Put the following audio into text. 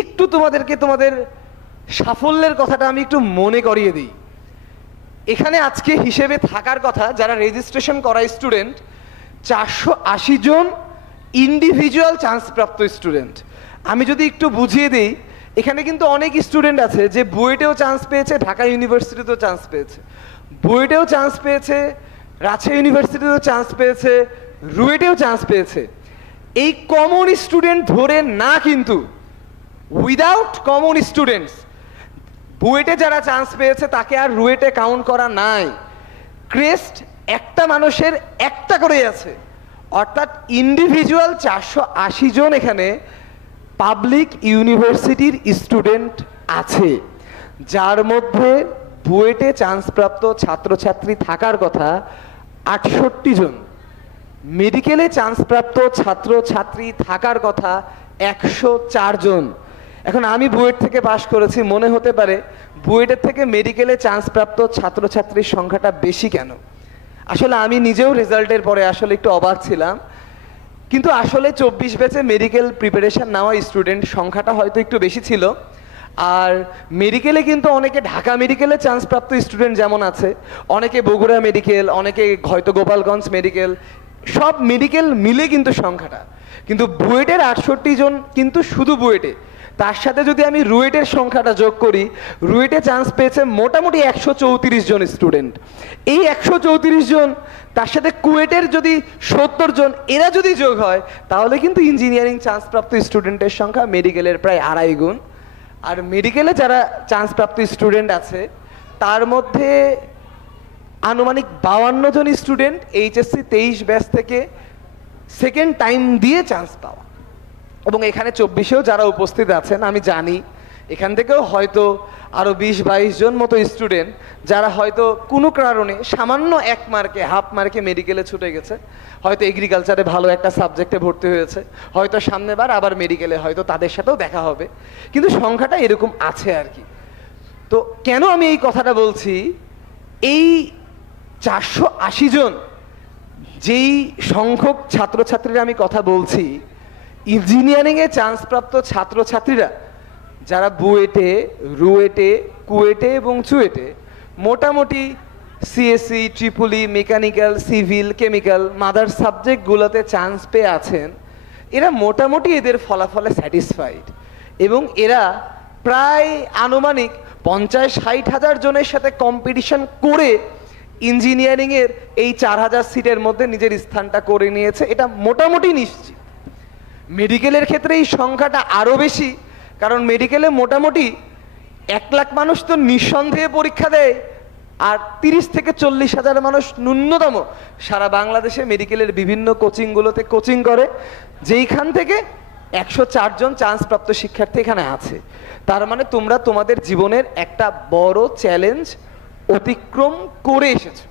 একটু তোমাদেরকে তোমাদের সাফল্যের কথাটা আমি একটু মনে করিয়ে দিই। এখানে আজকে হিসেবে থাকার কথা যারা রেজিস্ট্রেশন করা স্টুডেন্ট 480 জন ইন্ডিভিজুয়াল চান্সপ্রাপ্ত স্টুডেন্ট। আমি যদি একটু বুঝিয়ে দিই, এখানে কিন্তু অনেক স্টুডেন্ট আছে যে বুয়েটেও চান্স পেয়েছে, ঢাকা ইউনিভার্সিটিতেও চান্স পেয়েছে, বুয়েটেও চান্স পেয়েছে, রাজশাহী ইউনিভার্সিটিতেও চান্স পেয়েছে, রুয়েটেও চান্স পেয়েছে। এই কমন স্টুডেন্ট ধরে না, কিন্তু উইদাউট কমন স্টুডেন্টস বুয়েটে যারা চান্স পেয়েছে তাকে আর রুয়েটে কাউন্ট করা নাই। ক্রেস্ট একটা মানুষের একটা করেই আছে, অর্থাৎ ইন্ডিভিজুয়াল 480 জন এখানে পাবলিক ইউনিভার্সিটির স্টুডেন্ট আছে, যার মধ্যে বুয়েটে চান্সপ্রাপ্ত ছাত্রছাত্রী থাকার কথা 68 জন, মেডিকেলে চান্সপ্রাপ্ত ছাত্রছাত্রী থাকার কথা 104 জন। এখন আমি বুয়েট থেকে পাশ করেছি, মনে হতে পারে বুয়েটের থেকে মেডিকেলে চান্সপ্রাপ্ত ছাত্রছাত্রীর সংখ্যাটা বেশি কেন। আসলে আমি নিজেও রেজাল্টের পরে আসলে একটু অবাক ছিলাম, কিন্তু আসলে 24 ব্যাচে মেডিকেল প্রিপারেশন নেওয়া স্টুডেন্ট সংখ্যাটা হয়তো একটু বেশি ছিল। আর মেডিকেলে কিন্তু অনেকে ঢাকা মেডিকেলে চান্সপ্রাপ্ত স্টুডেন্ট যেমন আছে, অনেকে বগুড়া মেডিকেল, অনেকে হয়তো গোপালগঞ্জ মেডিকেল, সব মেডিকেল মিলে কিন্তু সংখ্যাটা। কিন্তু বুয়েটের 68 জন কিন্তু শুধু বুয়েটে, তার সাথে যদি আমি রুয়েটের সংখ্যাটা যোগ করি, রুয়েটে চান্স পেয়েছে মোটামুটি 134 জন স্টুডেন্ট। এই 134 জন তার সাথে কুয়েটের যদি 70 জন, এরা যদি যোগ হয় তাহলে কিন্তু ইঞ্জিনিয়ারিং চান্সপ্রাপ্ত স্টুডেন্টের সংখ্যা মেডিকেলের প্রায় 2.5 গুণ। আর মেডিকেলে যারা চান্সপ্রাপ্ত স্টুডেন্ট আছে তার মধ্যে আনুমানিক 52 জন স্টুডেন্ট এইচএসসি 23 ব্যাচ থেকে সেকেন্ড টাইম দিয়ে চান্স পাওয়া। এবং এখানে 24-এও যারা উপস্থিত আছেন, আমি জানি এখান থেকেও হয়তো আরও 20-22 জন মতো স্টুডেন্ট যারা হয়তো কোনো কারণে সামান্য 1 মার্কে, হাফ মার্কে মেডিকেলে ছুটে গেছে, হয়তো এগ্রিকালচারে ভালো একটা সাবজেক্টে ভর্তি হয়েছে, হয়তো সামনেবার আবার মেডিকেলে হয়তো তাদের সাথেও দেখা হবে, কিন্তু সংখ্যাটা এরকম আছে আর কি। তো কেন আমি এই কথাটা বলছি, এই 480 জন যেই সংখ্যক ছাত্রছাত্রীরা আমি কথা বলছি, ইঞ্জিনিয়ারিংয়ে চান্সপ্রাপ্ত ছাত্রছাত্রীরা যারা বুয়েটে, রুয়েটে, কুয়েটে এবং চুয়েটে মোটামুটি CSC, triple E, mechanical, civil, chemical, mother সাবজেক্টগুলোতে চান্স পেয়ে আছেন, এরা মোটামুটি এদের ফলাফলে স্যাটিসফাইড। এবং এরা প্রায় আনুমানিক 50-60 হাজার জনের সাথে কম্পিটিশন করে ইঞ্জিনিয়ারিংয়ের এই 4000 সিটের মধ্যে নিজের স্থানটা করে নিয়েছে, এটা মোটামুটি নিশ্চিত। মেডিকেলের ক্ষেত্রে এই সংখ্যাটা আরও বেশি, কারণ মেডিকেলে মোটামুটি 1 লাখ মানুষ তো নিঃসন্দেহে পরীক্ষা দেয়, আর 30 থেকে 40 হাজার মানুষ ন্যূনতম সারা বাংলাদেশে মেডিকেলের বিভিন্ন কোচিংগুলোতে কোচিং করে, যেইখান থেকে 104 জন চান্সপ্রাপ্ত শিক্ষার্থী এখানে আছে। তার মানে তোমরা তোমাদের জীবনের একটা বড় চ্যালেঞ্জ অতিক্রম করে এসেছো।